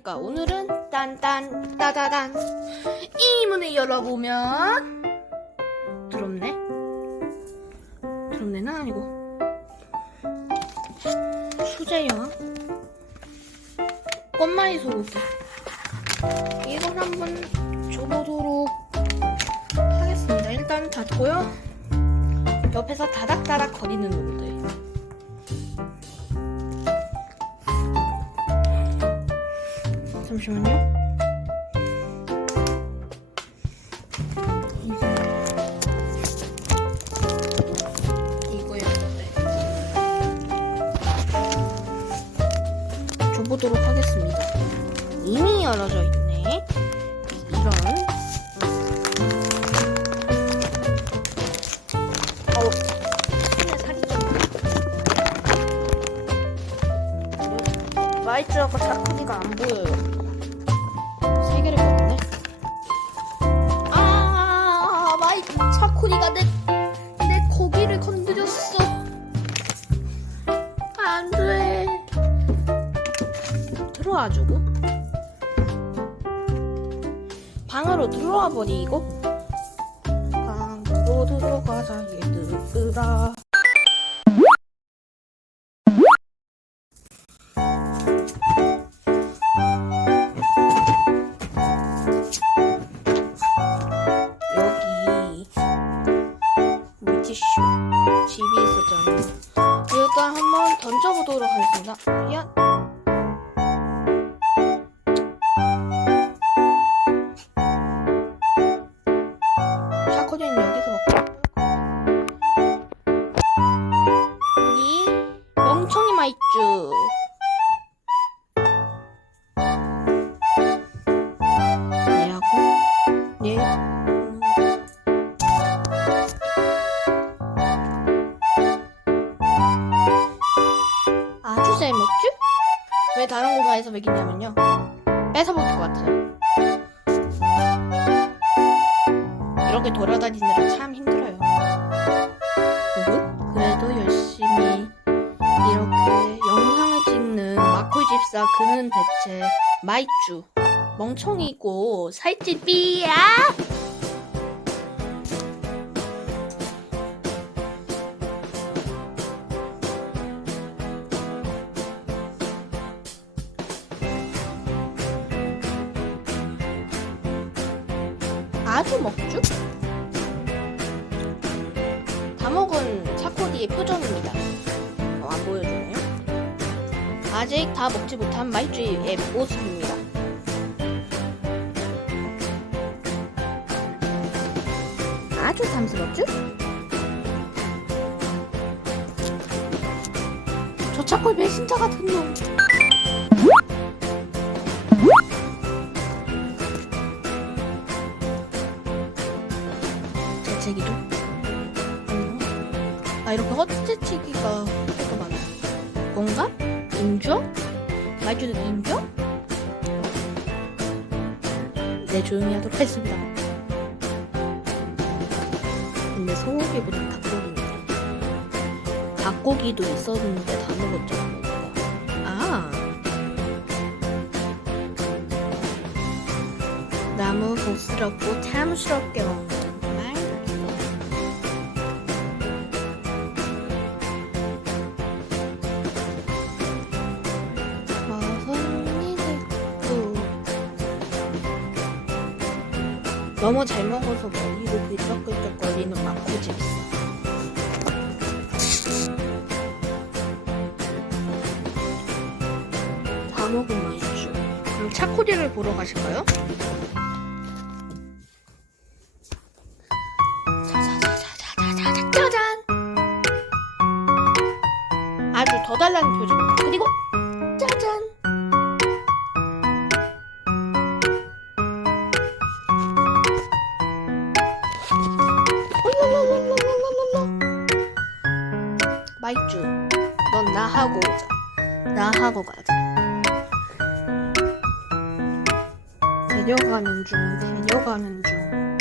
안녕하십니까. 오늘은 딴딴 따다단 이 문을 열어보면 드럽네. 드럽네는 아니고 수제형 꽃마이 소고기 이걸 한번 줘보도록 하겠습니다. 일단 닫고요. 옆에서 다닥다닥 거리는 놈들. 잠시만요. 줘보도록 하겠습니다. 이미 열어져 있네. 이런. 어우, 손에 살이 좀. 마이쮸하고 차크기가 안 보여요. 들어와 주고. 방으로 들어와 버리고. 방으로 들어가자, 얘들아. 얘하고 얘 음, 아주 잘 먹죠? 왜 다른 공간에서 먹이냐면요. 뺏어 먹을 것 같아요. 이렇게 돌아다니느라 참 힘들어요. 집사 그는 대체 마이쭈 멍청이고 살집이야. 아주 먹죠? 다 먹은 차코디의 표정입니다. 아직 다 먹지 못한 마이쮸의 모습입니다. 아주 탐스럽죠? 저 차콜 배신자 같은 놈. 재채기도. 음. 아 이렇게 헛재치기가 말주는 인정? 네 조용히 하도록 하겠습니다. 근데 소고기보다 닭고기인데 닭고기도 있었는데 다 먹었잖아. 먹은 거. 아. 너무 고스럽고 탐스럽게 먹는 너무 잘 먹어서 머리로 삐쩍삐쩍거리는 마코집 있어. 다 먹은 맛이죠. 그럼 차코리를 보러 가실까요? 자자자자자자자 짜잔! 아주 더 달라는 표정입니다. 그리고 짜잔! 마이쭈, 넌 나하고 오자. 나하고 가자. 데려가는 중, 데려가는 중.